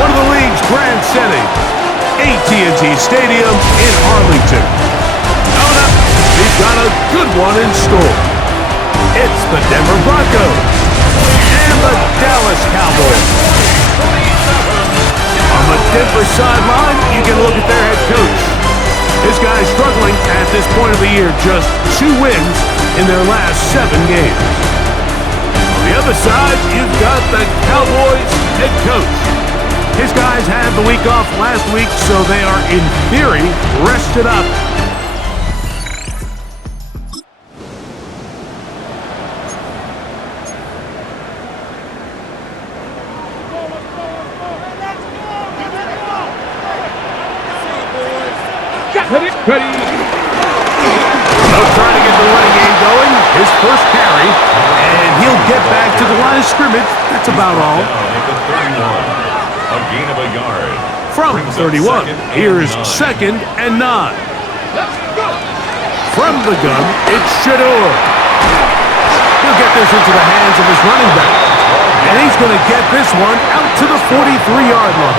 one of the league's grand settings, AT&T Stadium in Arlington. Coming up, we've got a good one in store. It's the Denver Broncos and the Dallas Cowboys. On the Denver sideline, you can look at their head coach. This guy's struggling at this point of the year, just 2 wins in their last 7 games. On the other side, you've got the Cowboys head coach. His guys had the week off last week, so they are, in theory, rested up. Ready. Trying to get the running game going. His first carry, and he'll get back to the line of scrimmage. That's about all. A gain of a yard. From 31, here's 2nd and 9. From the gun, it's Shedeur. He'll get this into the hands of his running back. And he's going to get this one out to the 43-yard line.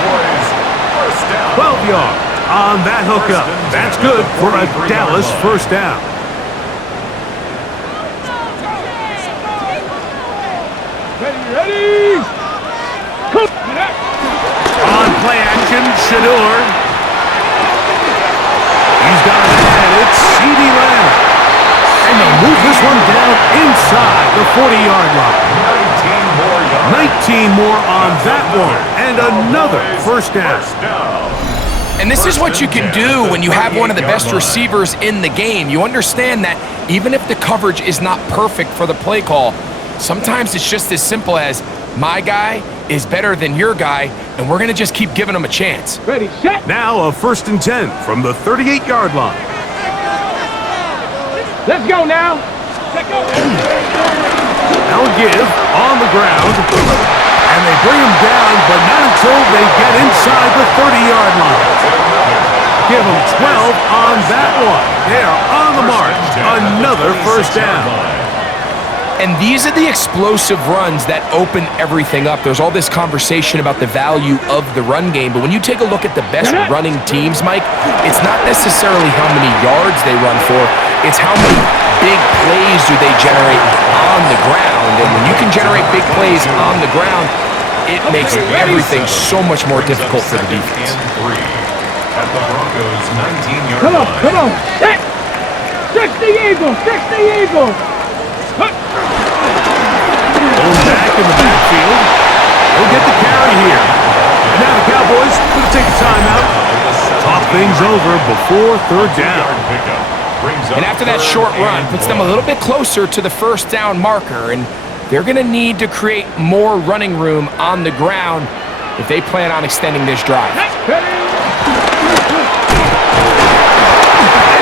12 yards on that hookup. That's good for a Dallas first down. Ready. On play action, Shedeur. He's got it ahead. It's CeeDee Lamb. And they'll move this one down inside the 40-yard line. 19 more on that one. And another first down. And this is what you can do when you have one of the best receivers in the game. You understand that even if the coverage is not perfect for the play call, sometimes it's just as simple as my guy is better than your guy, and we're going to just keep giving him a chance. Ready, set. Now a 1st and 10 from the 38-yard line. Let's go now. Now give on the ground. And they bring him down, but not until they get inside the 30-yard line. Give them 12 on that one. They are on the march. Another first down. And these are the explosive runs that open everything up. There's all this conversation about the value of the run game, but when you take a look at the best running teams, Mike, it's not necessarily how many yards they run for, it's how many big plays do they generate on the ground. And when you can generate big plays on the ground, it makes everything so much more difficult for the defense. At the Broncos' 19-yard line. Come on. Set. 60 Eagles. Going back in the backfield. He'll get the carry here. And now the Cowboys going to take a timeout. Talk things over before 3rd down. And after that short run, puts them a little bit closer to the first down marker, and they're going to need to create more running room on the ground if they plan on extending this drive. And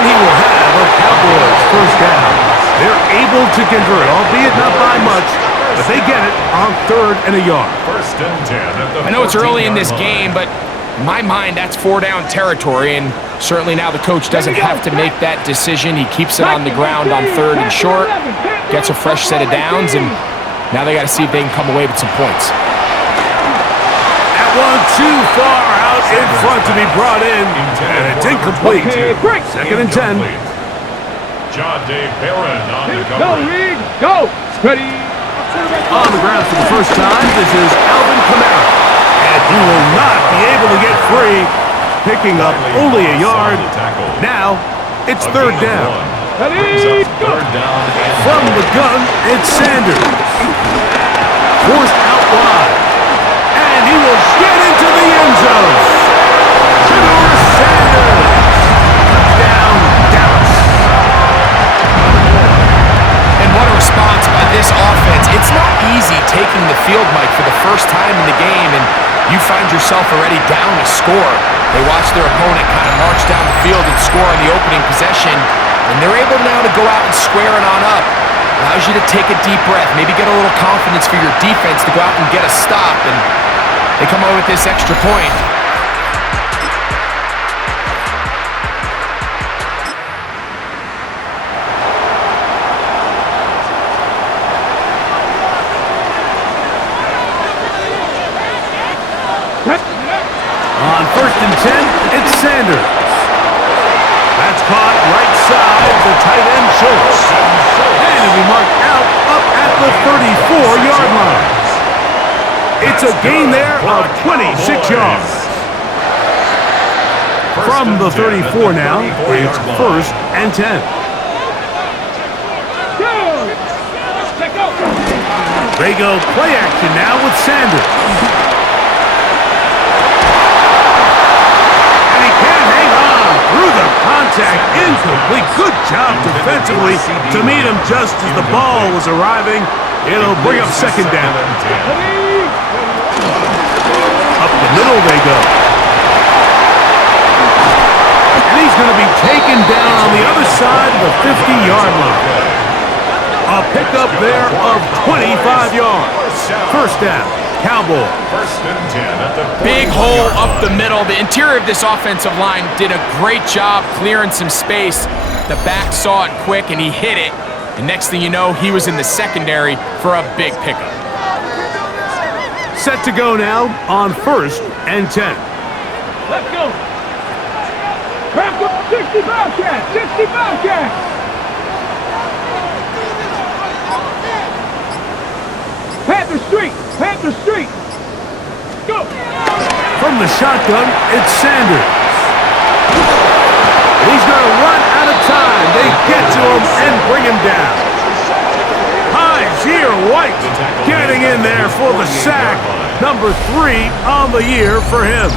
he will have a Cowboys first down. They're able to convert, albeit not by much, but they get it on 3rd and a yard. 1st and 10 at the I know it's early in this line. game, but in my mind, that's 4-down territory, and certainly now the coach doesn't have to make that decision. He keeps it on the ground on 3rd and short, gets a fresh set of downs, and now they got to see if they can come away with some points. That one too far out in front to be brought in, and it's incomplete. 2nd and 10. John Day Barron on the Go, coverage. Reed. Go. Ready. On the ground for the first time, this is Alvin Kamara. And he will not be able to get free, picking up only a yard. Now, it's 3rd down. Ready. Go. From the gun, it's Sanders. Forced out wide. And he will get into the end zone. Shedeur Sanders. Touchdown, Dallas. And what a response by this offense. It's not easy taking the field, Mike, for the first time in the game, and you find yourself already down a score. They watch their opponent kind of march down the field and score on the opening possession, and they're able now to go out and square it on up. Allows you to take a deep breath, maybe get a little confidence for your defense to go out and get a stop, and they come away with this extra point. 10, it's Sanders. That's caught right side, the tight end short. And it'll be marked out up at the 34-yard line. It's a gain there of 26 yards. From the 34 now, it's 1st and 10. They go play action now with Sanders. And he can't hang on through the contact. Incomplete. Good job defensively to meet him just as the ball was arriving. It'll bring up 2nd down. Up the middle they go. And he's going to be taken down on the other side of the 50-yard line. A pickup there of 25 yards. 1st down, Cowboys. Big hole up the middle. The interior of this offensive line did a great job clearing some space. The back saw it quick, and he hit it. And next thing you know, he was in the secondary for a big pickup. Set to go now on 1st and 10. Let's go. 60 Bobcats. 60 Bobcats. Panther Street! Go! From the shotgun, it's Sanders. He's going to run out of time. They get to him and bring him down. Here, White getting in there for the sack. Number 3 on the year for him.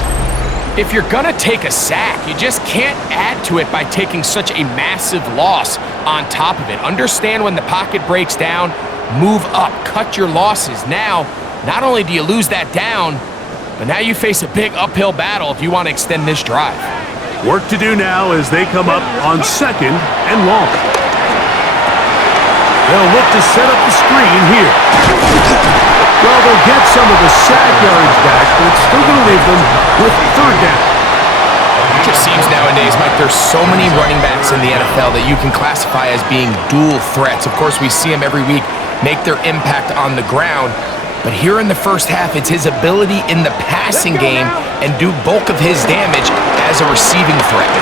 If you're going to take a sack, you just can't add to it by taking such a massive loss on top of it. Understand when the pocket breaks down, move up, cut your losses. Now, not only do you lose that down, but now you face a big uphill battle if you want to extend this drive. Work to do now as they come up on 2nd and long. They'll look to set up the screen here. Well, they'll get some of the sack yards back, but it's still going to leave them with 3rd down. It just seems nowadays, Mike, there's so many running backs in the NFL that you can classify as being dual threats. Of course, we see them every week make their impact on the ground. But here in the first half, it's his ability in the passing game and do bulk of his damage as a receiving threat.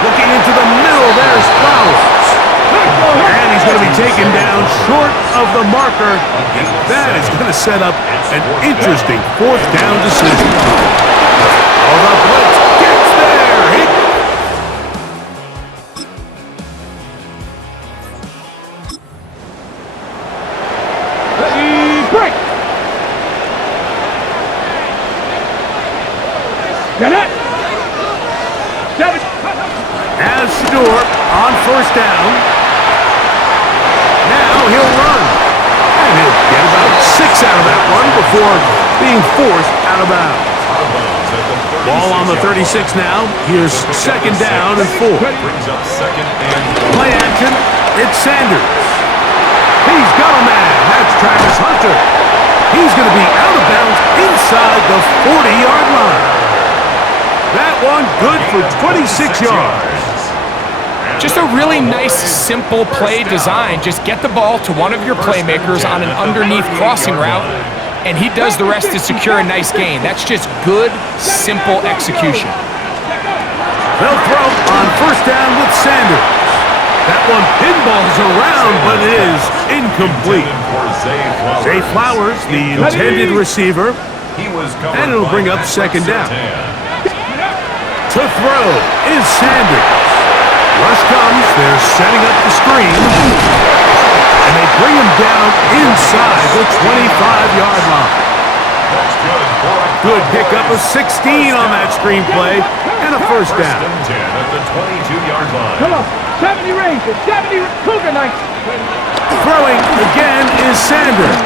Looking into the middle, there's Flowers. And he's going to be taken down short of the marker. And that is going to set up an interesting 4th down decision. Oh, the blitz gets there. Break! Get it! As Shedeur on 1st down. Now he'll run. And he'll get about 6 out of that one before being forced out of bounds. Ball on the 36 now. Here's 2nd down and 4. Play action. It's Sanders. He's got a man. That's Travis Hunter. He's going to be out of bounds inside the 40-yard line. That one good for 26 yards. Just a really nice, simple play design. Just get the ball to one of your playmakers on an underneath crossing route, and he does the rest to secure a nice gain. That's just good, simple execution. They'll throw on 1st down with Sanders. That one pinballs around, but it is incomplete. Zay Flowers, the intended receiver, and it'll bring up 2nd down. To throw is Sanders. Rush comes, they're setting up the screen, and they bring him down inside the 25-yard line. Good pickup of 16 on that screenplay, and a 1st down. Come on, 70 Rangers, 70 Cougar Knights. Throwing again is Sanders.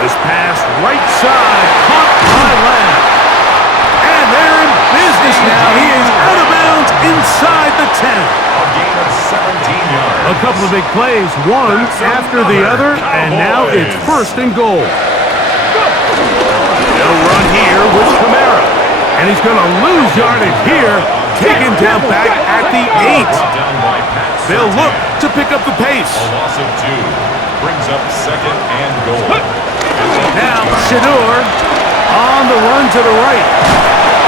This pass right side, caught by Lamb. And they're in business now. He is out of bounds inside the 10. A couple of big plays, one after the other, and now it's 1st and goal. They'll run here with Kamara, and he's going to lose yardage here, taken down back at the 8. They'll look to pick up the pace. A loss of 2 brings up 2nd and goal. Now Shedeur On the run to the right.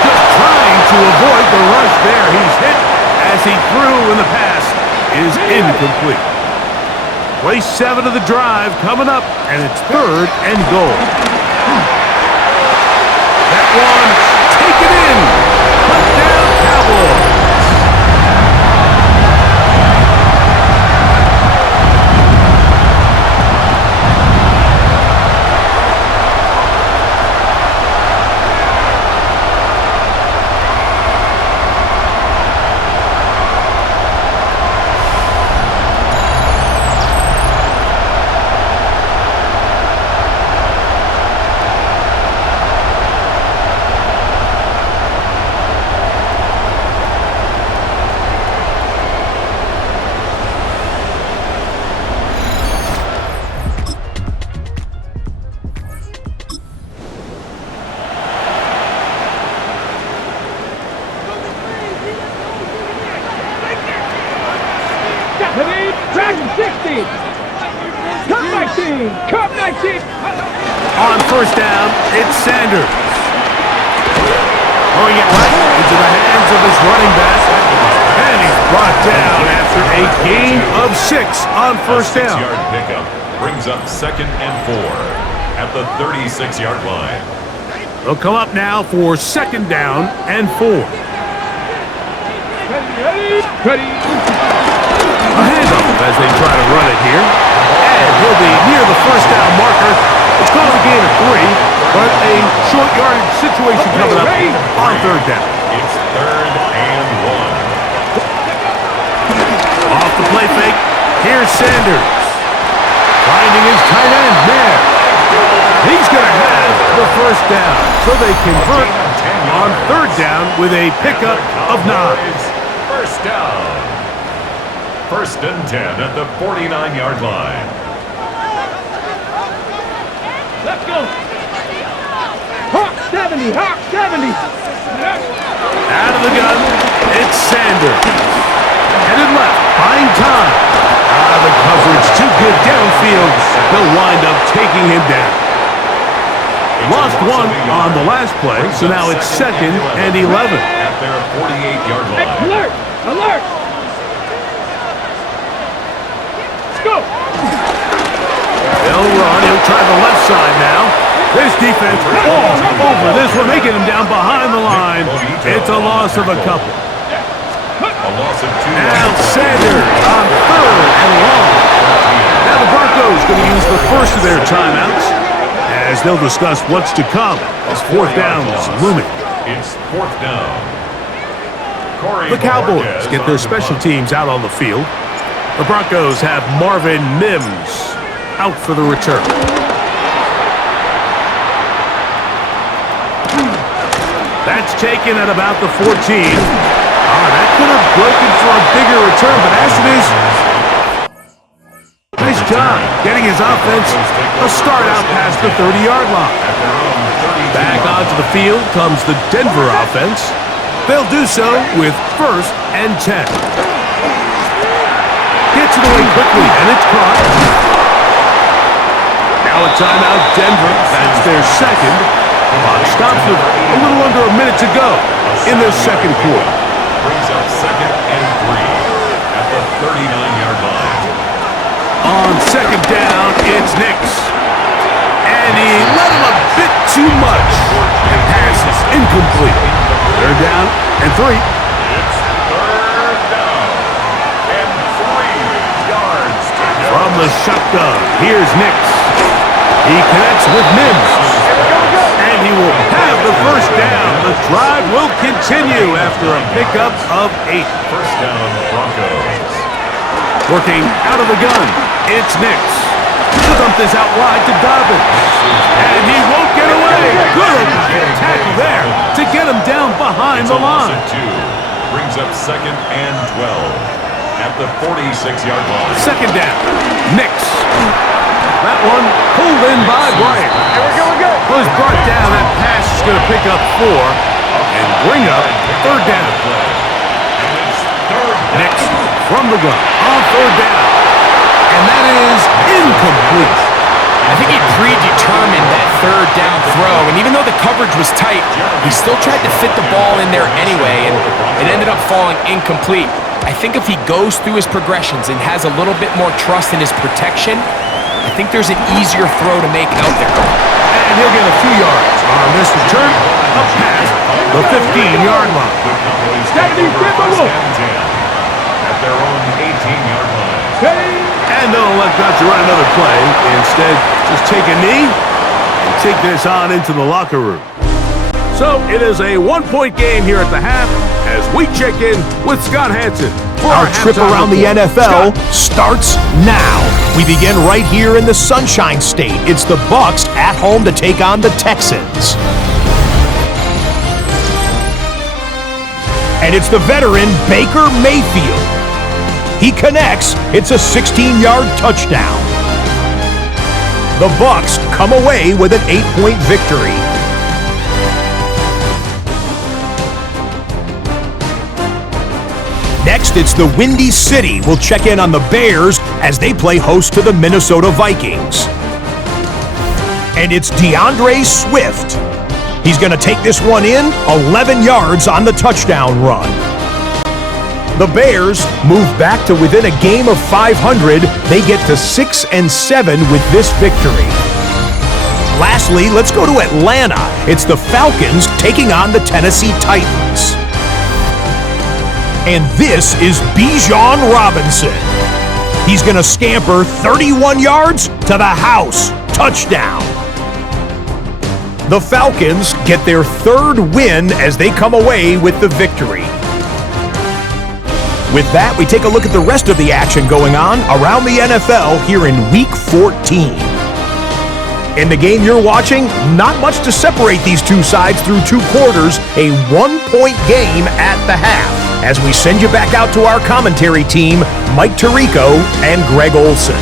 Just trying to avoid the rush there. He's hit as he threw, and the pass is incomplete. Play 7 of the drive coming up, and it's 3rd and goal. That one, take it in. Touchdown, Cowboys. Track 60. Cup 19. Cup 19. On first down, it's Sanders. Throwing it right into the hands of his running back. And he's brought down after a gain of 6 on first down. A 6-yard pickup brings up 2nd and 4 at the 36-yard line. They'll come up now for 2nd down and 4. Ready. A handoff as they try to run it here. And he'll be near the first down marker. It's called a gain of 3, but a short yardage situation coming up on 3rd down. It's 3rd and 1. Off the play fake, here's Sanders. Finding his tight end there. He's going to have the first down. So they convert on 3rd down with a pickup of 9. First down. 1st and 10 at the 49-yard line. Let's go. Hawk 70. Hawk 70. Out of the gun, it's Sanders. Headed left, buying time. The coverage too good downfield. They'll wind up taking him down. Lost 1 on the last play, so now it's 2nd and 11. At their 48-yard line. Alert. Alert. Go! They'll run. He'll try the left side now. This defense all over this one, making him down behind the line. It's a loss of a couple. A loss of 2. Now Sanders on 3rd and long. Now the Broncos going to use the first of their timeouts as they'll discuss what's to come as 4th down is looming. It's 4th down. The Cowboys get their special teams out on the field. The Broncos have Marvin Mims out for the return. That's taken at about the 14. That could have broken for a bigger return, but as it is, nice job getting his offense a start out past the 30-yard line. Back onto the field comes the Denver offense. They'll do so with 1st and 10. Gets it away quickly, and it's caught. Now a timeout, Denver. That's their 2nd. Clock stops with a little under a minute to go in the 2nd quarter. Brings up 2nd and 3 at the 39-yard line. On 2nd down, it's Nix. And he let him a bit too much. And pass is incomplete. 3rd down and 3. It's 3rd down and 3 yards to go. From the shotgun, here's Nix. He connects with Mims. And he will have the first down. The drive will continue after a pickup of 8. First down, Broncos. Working out of the gun, it's Nix. He'll dump this out wide to Dobbins. And he won't get away. Good tackle there to get him down behind the line. It's a loss of 2. Brings up 2nd and 12 at the 46-yard line. 2nd down, Nix. That one pulled in by Bryant. Was brought down. That pass is going to pick up 4 and bring up 3rd down. Nix from the gun on 3rd down. And that is incomplete. I think he predetermined that third down throw, and even though the coverage was tight, he still tried to fit the ball in there anyway, and it ended up falling incomplete. I think if he goes through his progressions and has a little bit more trust in his protection, I think there's an easier throw to make out there. And he'll get a few yards on this return up past the 15-yard line. At their own 18-yard line. And they'll elect not to run another play. Instead, just take a knee and take this on into the locker room. So it is a one-point game here at the half as we check in with Scott Hanson. Our trip around the NFL starts now. We begin right here in the Sunshine State. It's the Bucs at home to take on the Texans. And it's the veteran Baker Mayfield. He connects. It's a 16-yard touchdown. The Bucs come away with an 8-point victory. Next, it's the Windy City. We'll check in on the Bears as they play host to the Minnesota Vikings. And it's DeAndre Swift. He's going to take this one in, 11 yards on the touchdown run. The Bears move back to within a game of 500. They get to 6-7 with this victory. Lastly, let's go to Atlanta. It's the Falcons taking on the Tennessee Titans. And this is Bijan Robinson. He's going to scamper 31 yards to the house. Touchdown. The Falcons get their third win as they come away with the victory. With that, we take a look at the rest of the action going on around the NFL here in Week 14. In the game you're watching, not much to separate these two sides through two quarters, a one-point game at the half. As we send you back out to our commentary team, Mike Tirico and Greg Olson.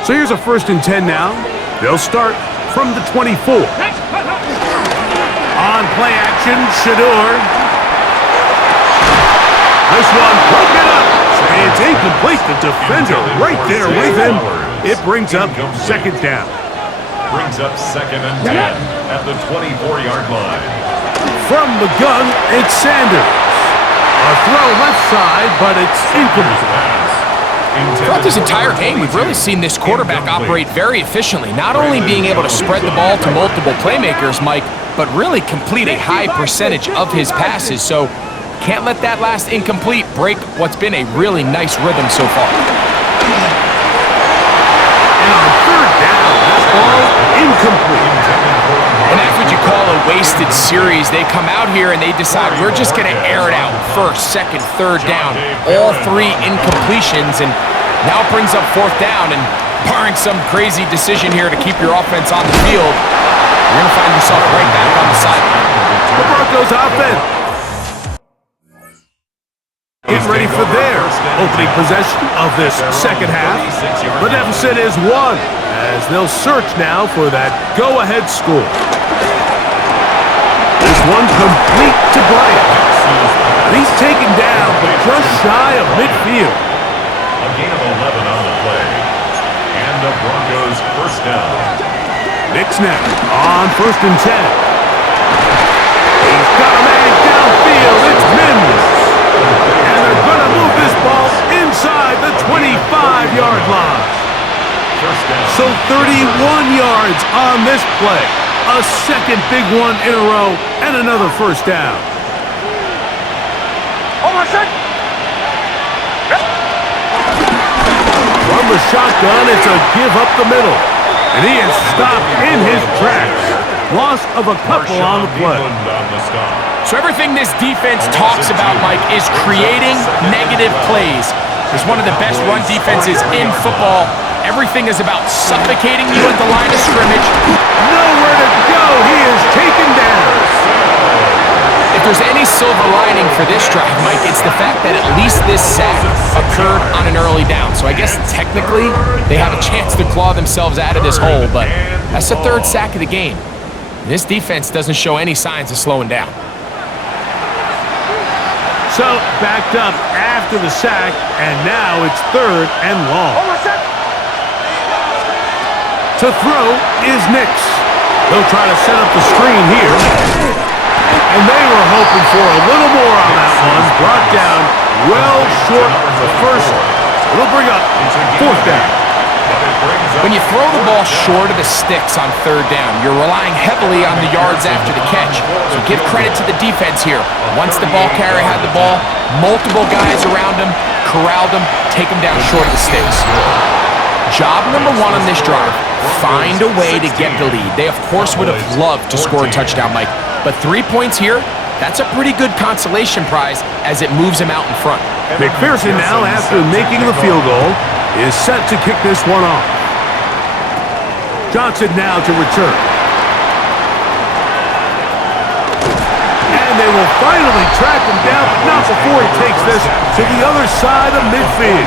So here's a 1st and 10 now. They'll start from the 24. On play action, Shedeur. This one broken up. It's incomplete. The defender right there with him. It brings up 2nd down. Brings up 2nd and 10 at the 24-yard line. From the gun, it's Sanders. A throw left side, but it's incomplete. Throughout this entire game, we've really seen this quarterback operate very efficiently, not only being able to spread the ball to multiple playmakers, Mike, but really complete a high percentage of his passes. So can't let that last incomplete break what's been a really nice rhythm so far. And on 3rd down, this ball incomplete. And that's what you call a wasted series. They come out here and they decide we're just going to air it out. 1st, 2nd, 3rd down. All 3 incompletions, and now it brings up 4th down. And barring some crazy decision here to keep your offense on the field, you're going to find yourself right back on the sideline. The Broncos offense getting ready for their opening possession of this 2nd half. The deficit is 1 as they'll search now for that go-ahead score. This one complete to Bryant. And he's taken down just shy of midfield. A gain of 11 on the play. And the Broncos 1st down. Knicks now on 1st and 10. He's got a man downfield. It's Mims. And they're going to move this ball inside the 25-yard line. So 31 yards on this play. A 2nd big one in a row and another 1st down. From the shotgun, it's a give up the middle. And he is stopped in his tracks. Loss of a couple on the play. So everything this defense talks about, Mike, is creating negative plays. It's one of the best run defenses in football. Everything is about suffocating you at the line of scrimmage. Nowhere to go. He is taken down. If If there's any silver lining for this drive, Mike, it's the fact that at least this sack occurred on an early down. So I guess technically they have a chance to claw themselves out of this hole, but that's the third sack of the game. This defense doesn't show any signs of slowing down. So, backed up after the sack, and now it's third and long. To throw is Nix. They'll try to set up the screen here. And they were hoping for a little more on that one. Brought down well short of the first. It'll bring up fourth down. When you throw the ball short of the sticks on third down, you're relying heavily on the yards after the catch. So give credit to the defense here. Once the ball carrier had the ball, multiple guys around him, corralled him, take him down short of the sticks. Job number one on this drive, find a way to get the lead. They, of course, would have loved to score a touchdown, Mike. But 3 points here, that's a pretty good consolation prize as it moves him out in front. McPherson now, after making the field goal, is set to kick this one off. Johnson now to return. And they will finally track him down, but not before he takes this to the other side of midfield.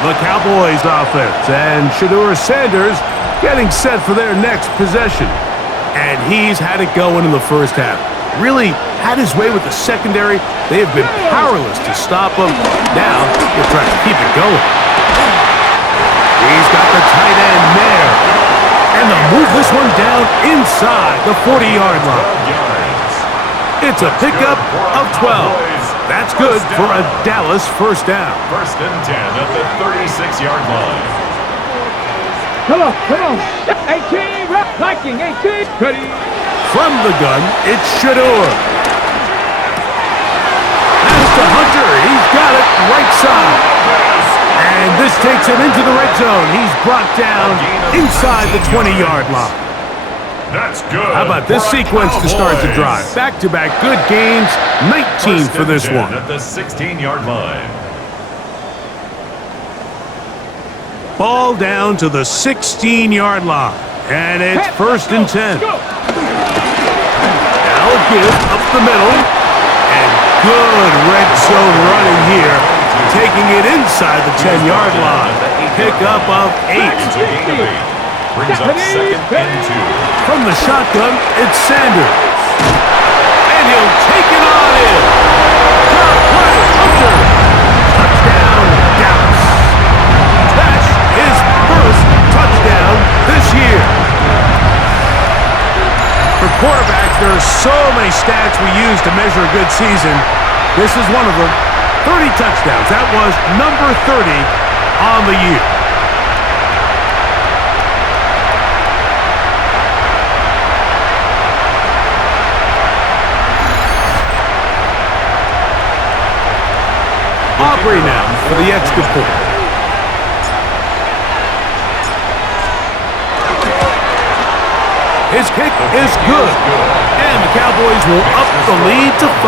The Cowboys offense and Shedeur Sanders getting set for their next possession. And he's had it going in the first half. Really had his way with the secondary. They have been powerless to stop him. Now they're trying to keep it going. He's got the tight end there. And they'll move this one down inside the 40-yard line. It's a pickup of 12. That's good for a Dallas first down. First and 10 at the 36-yard line. Come on. 18, Viking, 18. Ready. From the gun, it's Shedeur. Pass to Hunter. He's got it right side. And this takes him into the red zone. He's brought down inside the 20-yard line. That's good. How about this sequence to start the drive? Back-to-back good games, 19 for this one. At the 16-yard line. Ball down to the 16-yard line. And it's first and 10. Now a give up the middle. And good red zone running here. Taking it inside the 10-yard line. Pickup of 8. Brings up second and 2. From the shotgun, it's Sanders. And he'll take it on in. Top play, Hunter. Touchdown, Dallas. That's his first touchdown this year. For quarterbacks, there are so many stats we use to measure a good season. This is one of them. 30 touchdowns. That was number 30 on the year. Aubrey now for the extra point. His kick is good. And the Cowboys will up the lead to 5.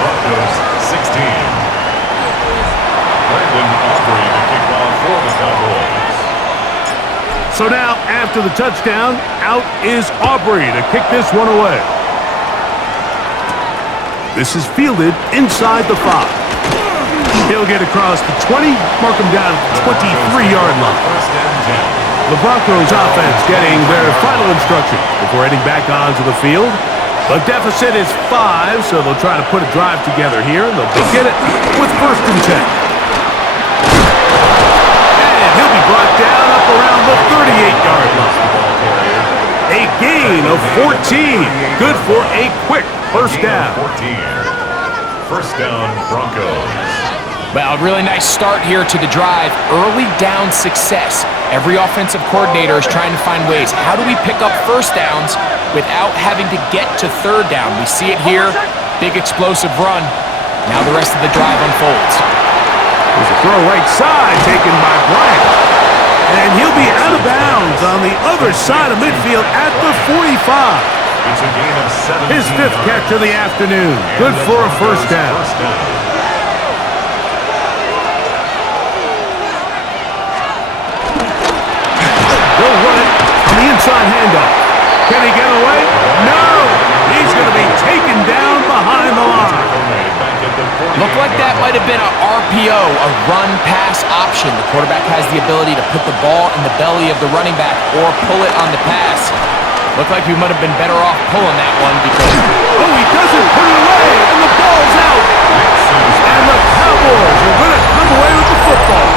Broncos 16. Brandon Aubrey to kick off for the Cowboys. So now, after the touchdown, out is Aubrey to kick this one away. This is fielded inside the 5. He'll get across the 20, mark him down at the 23-yard line. The Broncos offense getting their final instruction before heading back onto the field. The deficit is 5, so they'll try to put a drive together here. They'll begin it with first and 10. And he'll be brought down up around the 38-yard line. A gain of 14. Good for a quick first down. 14. First down, Broncos. Well, a really nice start here to the drive. Early down success. Every offensive coordinator is trying to find ways. How do we pick up first downs without having to get to third down? We see it here. Big explosive run. Now the rest of the drive unfolds. There's a throw right side taken by Bryant. And he'll be out of bounds on the other side of midfield at the 45. It's a gain of 17 His 5th catch of the afternoon. Good for a first down. They'll run it on the inside handoff. Can he get away? No! He's might have been a RPO, a run-pass option. The quarterback has the ability to put the ball in the belly of the running back or pull it on the pass. Looked like we might have been better off pulling that one because... Oh, he doesn't put it away, and the ball's out. And the Cowboys are going to come away with the football.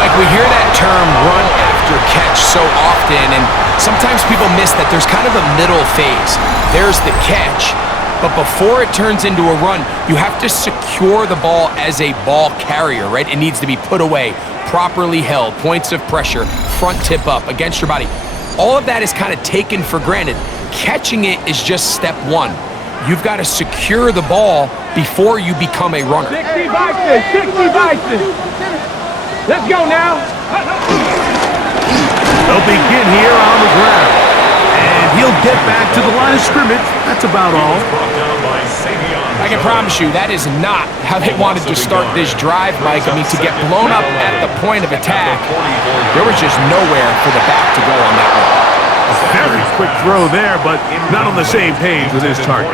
Mike, we hear that term run after catch so often, and sometimes people miss that there's kind of a middle phase. There's the catch, but before it turns into a run, you have to secure the ball as a ball carrier, right? It needs to be put away, properly held, points of pressure, front tip up against your body. All of that is kind of taken for granted. Catching it is just step one. You've got to secure the ball before you become a runner. 60 vices, 60 vices. Let's go now. They'll begin here on the ground. And he'll get back to the line of scrimmage. That's about all. I can promise you that is not how they wanted to start this drive, Mike. I mean, to get blown up at the point of attack, there was just nowhere for the back to go on that one. Very quick throw there, but not on the same page with his target.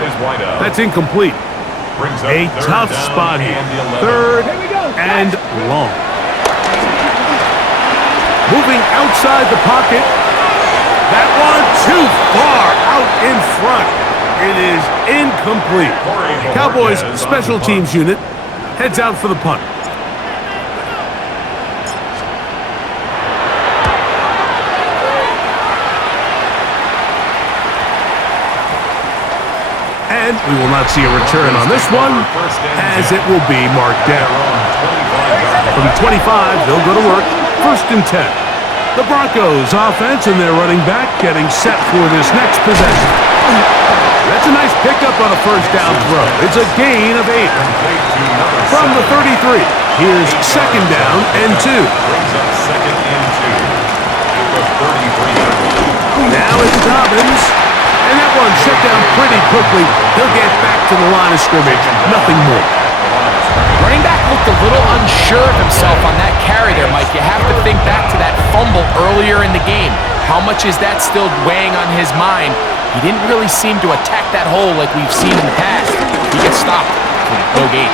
That's incomplete. A tough spot here. Third and long. Moving outside the pocket. That one too far out in front. It is incomplete. Cowboys special teams unit heads out for the punt. And we will not see a return on this one, as it will be marked down. From 25, they'll go to work. 1st and 10. The Broncos offense and their running back getting set for this next possession. That's a nice pickup on a 1st down throw. It's a gain of 8. From the 33, here's 2nd down and 2. Now it's Dobbins. And that one shut down pretty quickly. He'll get back to the line of scrimmage. Nothing more. Running back looked a little unsure of himself on that carry there, Mike. You have to think back to that fumble earlier in the game. How much is that still weighing on his mind? He didn't really seem to attack that hole like we've seen in the past. He gets stopped. No gain.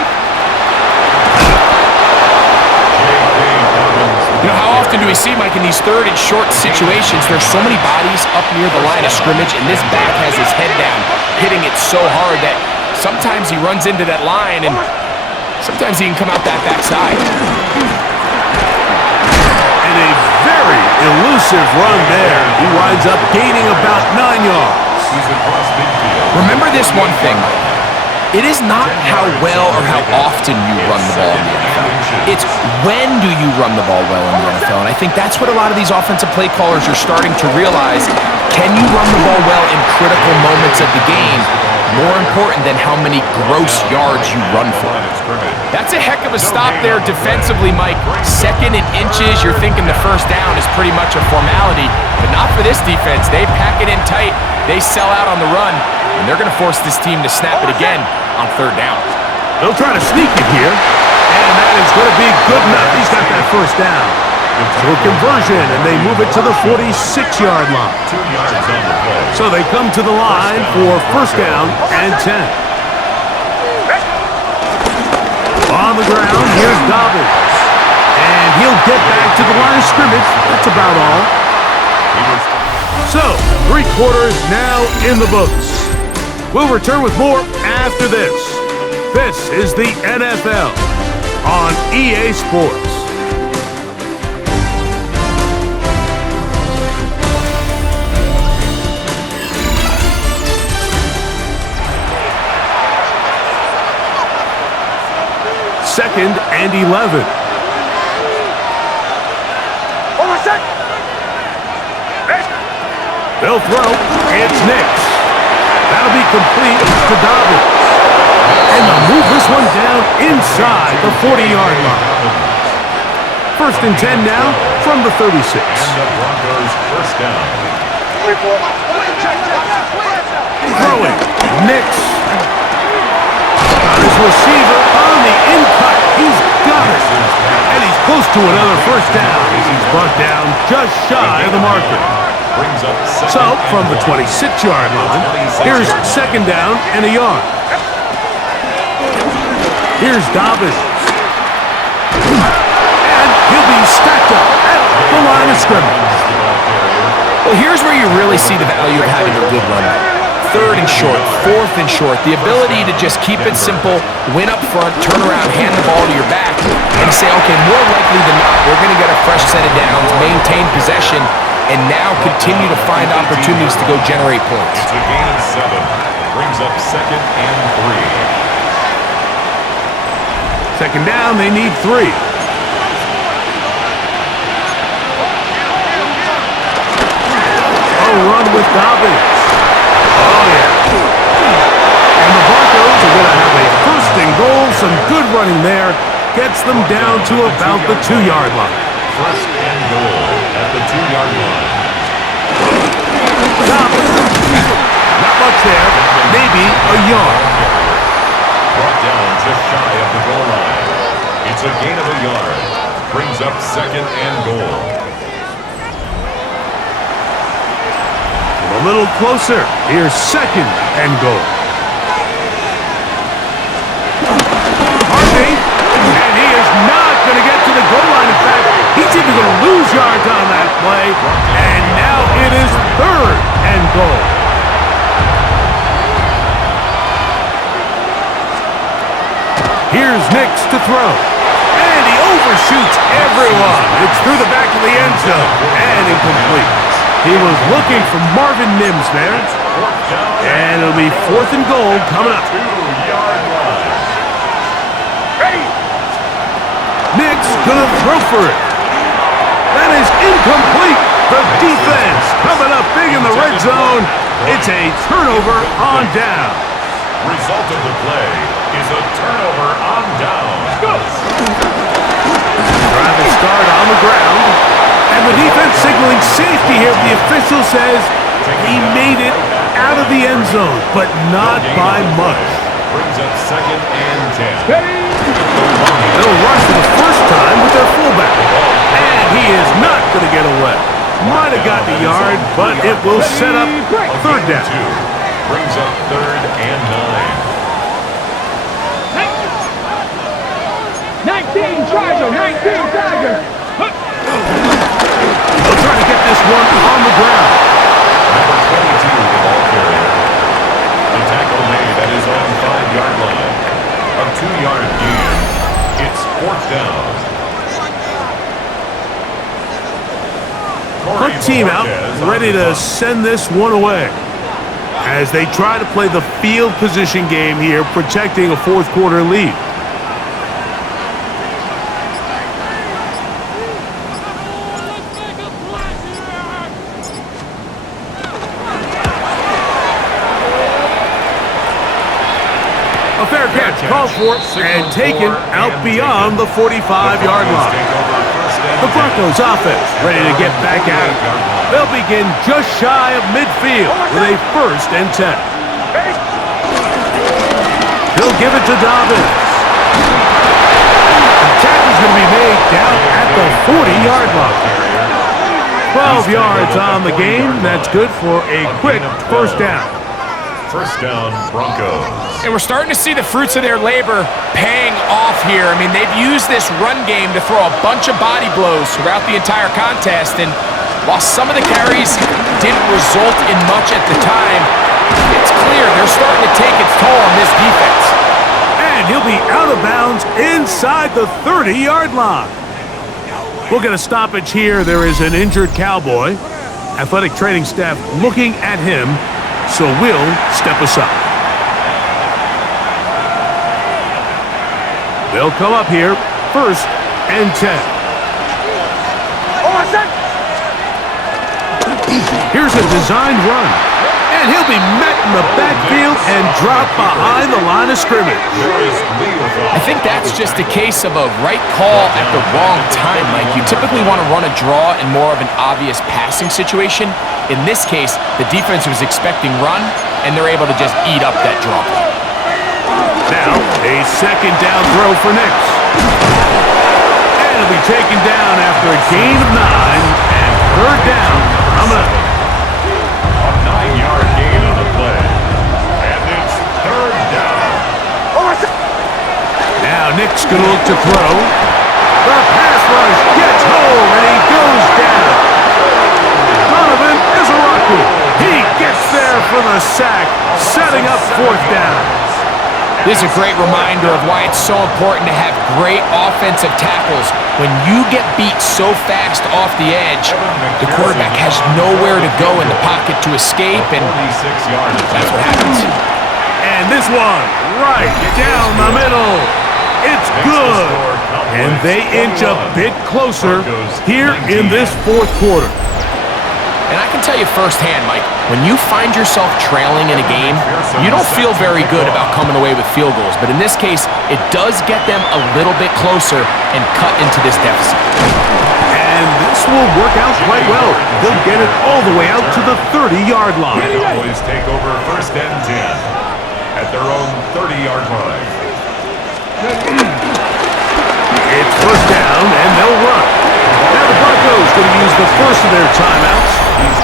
You know, how often do we see, Mike, in these 3rd and short situations, there's so many bodies up near the line of scrimmage, and this back has his head down, hitting it so hard that sometimes he runs into that line, and sometimes he can come out that backside. And a very elusive run there. He winds up gaining about 9 yards. Remember this one thing, Mike. It is not how well or how often you run the ball in the NFL. It's when do you run the ball well in the NFL. And I think that's what a lot of these offensive play callers are starting to realize. Can you run the ball well in critical moments of the game? More important than how many gross yards you run for. That's a heck of a stop there defensively, Mike. 2nd and inches, you're thinking the 1st down is pretty much a formality. But not for this defense. They pack it in tight. They sell out on the run. And they're going to force this team to snap it again on 3rd down. They'll try to sneak it here. And that is going to be good enough. He's got that 1st down. So a conversion, and they move it to the 46-yard line. So they come to the line for 1st down and 10. On the ground, here's Dobbins. And he'll get back to the line of scrimmage. That's about all. So, 3 quarters now in the books. We'll return with more after this. This is the NFL on EA Sports. Second and 11. They'll throw. It's Nix. That'll be complete to Dobbins. And they'll move this one down inside the 40-yard line. 1st and 10 now from the 36. And the Broncos 1st down. Throwing. Nix. Got his receiver on the in-cut. He's got it. And he's close to another 1st down as he's brought down just shy of the marker. So, from the 26-yard line, here's 2nd down and a yard. Here's Dobbins. And he'll be stacked up at the line of scrimmage. Well, here's where you really see the value of having a good run. 3rd and short, 4th and short, the ability to just keep it simple, win up front, turn around, hand the ball to your back, and say, okay, more likely than not, we're going to get a fresh set of downs, maintain possession, and now continue to find opportunities to go generate points. It's a gain of 7. Brings up 2nd and 3. Second down, they need 3. Run with Dobbins. Oh, yeah. And the Broncos are going to have a 1st and goal. Some good running there. Gets them down to about the 2-yard line. 1st and goal at the 2-yard line. Not much there. Maybe a yard. Brought down just shy of the goal line. It's a gain of a yard. Brings up 2nd and goal. A little closer. Here's 2nd and goal. Harvey, and he is not going to get to the goal line. In fact, he's even going to lose yards on that play. And now it is 3rd and goal. Here's Nix to throw. And he overshoots everyone. It's through the back of the end zone and incomplete. He was looking for Marvin Mims there. And it'll be 4th and goal coming up. 2-yard line. Nix gonna throw for it. That is incomplete. The defense coming up big in the red zone. It's a turnover on down. Result of the play is a turnover on down. Trying to start on the ground. And the defense signaling safety here. The official says he made it out of the end zone, but not by much. Brings up 2nd and 10. They'll rush for the first time with their fullback. And he is not going to get away. Might have gotten a yard, but it will set up 3rd down. Brings up 3rd and 19 Charger, 19 Tiger. They'll try to get this one on the ground. Number 22, the ball carrier. The tackle made at his own 5-yard line. A 2-yard gain. It's 4th down. Punt team out, ready to send this one away. As they try to play the field position game here, protecting a 4th quarter lead. A fair catch called for and taken out beyond the 45-yard line. The Broncos offense ready to get back at it. They'll begin just shy of midfield with a 1st and 10. He'll give it to Dobbins. The tackle's going to be made down at the 40-yard line. 12 yards on the game. That's good for a quick 1st down. 1st down, Broncos. And we're starting to see the fruits of their labor paying off here. I mean, they've used this run game to throw a bunch of body blows throughout the entire contest. And while some of the carries didn't result in much at the time, it's clear they're starting to take its toll on this defense. And he'll be out of bounds inside the 30-yard line. We'll get a stoppage here. There is an injured Cowboy. Athletic training staff looking at him, so we'll step aside. They'll come up here, 1st and 10. Here's a designed run. And he'll be met in the backfield and dropped behind the line of scrimmage. I think that's just a case of a right call at the wrong time, Mike. You typically want to run a draw in more of an obvious passing situation. In this case, the defense was expecting run, and they're able to just eat up that draw. Now, a 2nd down throw for Nix. And it'll be taken down after a gain of 9, and 3rd down coming up. A 9-yard gain on the play. And it's 3rd down. Quarterback's going to look to throw. The pass rush gets home, and he goes down. Donovan is a rocker. He gets there for the sack, setting up fourth down. This is a great reminder of why it's so important to have great offensive tackles. When you get beat so fast off the edge, the quarterback has nowhere to go in the pocket to escape, and that's what happens. And this one, right down the middle. It's good. And they inch a bit closer here in this fourth quarter. And I can tell you firsthand, Mike, when you find yourself trailing in a game, you don't feel very good about coming away with field goals. But in this case, it does get them a little bit closer and cut into this deficit. And this will work out quite well. They'll get it all the way out to the 30-yard line. The Cowboys take over first and 10 at their own 30-yard line. It's first down, and they'll run. Now the Broncos going to use the first of their timeouts,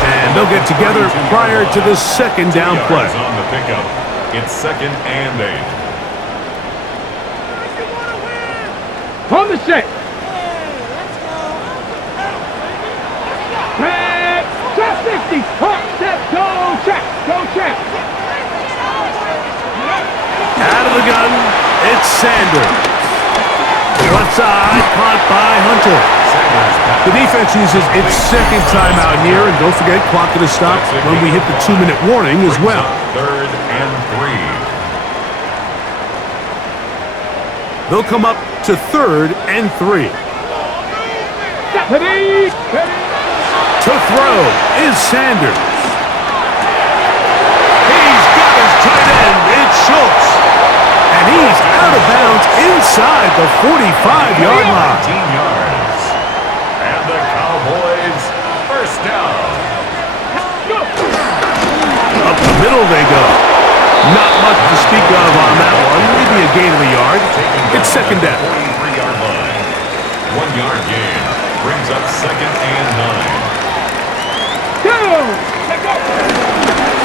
and they'll get together prior to the second down play. On the pickup, it's second and 8. On the set. Check. Check 60. Hop, step, go, check. Go, check. Out of the gun, it's Sanders. Left side, caught by Hunter. The defense uses its second timeout here, and don't forget, clock going to stop when we hit the 2-minute warning as well. Third and 3. They'll come up to third and 3. To throw is Sanders. He's got his tight end. It's Schultz. And he's out of bounds inside the 45-yard line. 19 yards. And the Cowboys first down. Up the middle they go. Not much to speak of on that one. Maybe a gain of a yard. It's second down. 43-yard line. 1-yard gain. Brings up second and 9.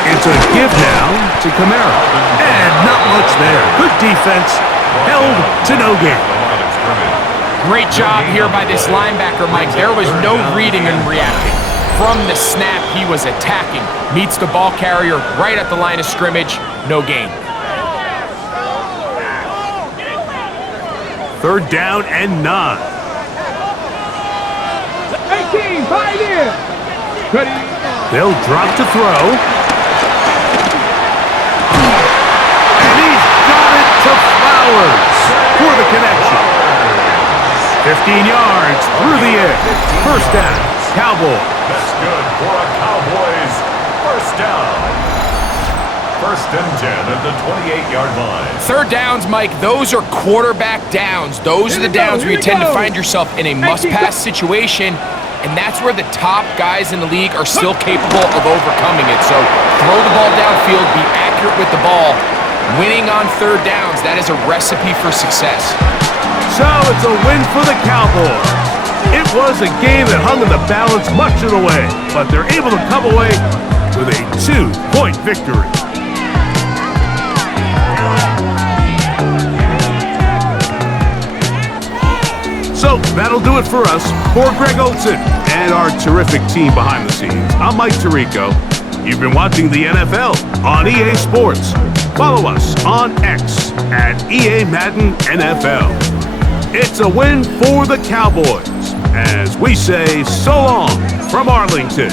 It's a give now to Kamara. And not much there. Good defense. Held to no gain. Great job here by this linebacker, Mike. There was no reading and reacting. From the snap, he was attacking. Meets the ball carrier right at the line of scrimmage. No gain. Third down and 9. 18, 5 in. They'll drop to throw. And he's got it to Flowers for the connection. 15 yards through the air. First down, Cowboys. That's good for a Cowboys first down. First and 10 at the 28-yard line. Third downs, Mike, those are quarterback downs. Those are the downs where you tend to find yourself in a must-pass situation, and that's where the top guys in the league are still capable of overcoming it. So throw the ball downfield, be accurate with the ball. Winning on third downs, that is a recipe for success. So it's a win for the Cowboys. It was a game that hung in the balance much of the way, but they're able to come away with a 2-point victory. So that'll do it for us. For Greg Olson and our terrific team behind the scenes, I'm Mike Tirico. You've been watching the NFL on EA Sports. Follow us on X at EA Madden NFL. It's a win for the Cowboys as we say so long from Arlington.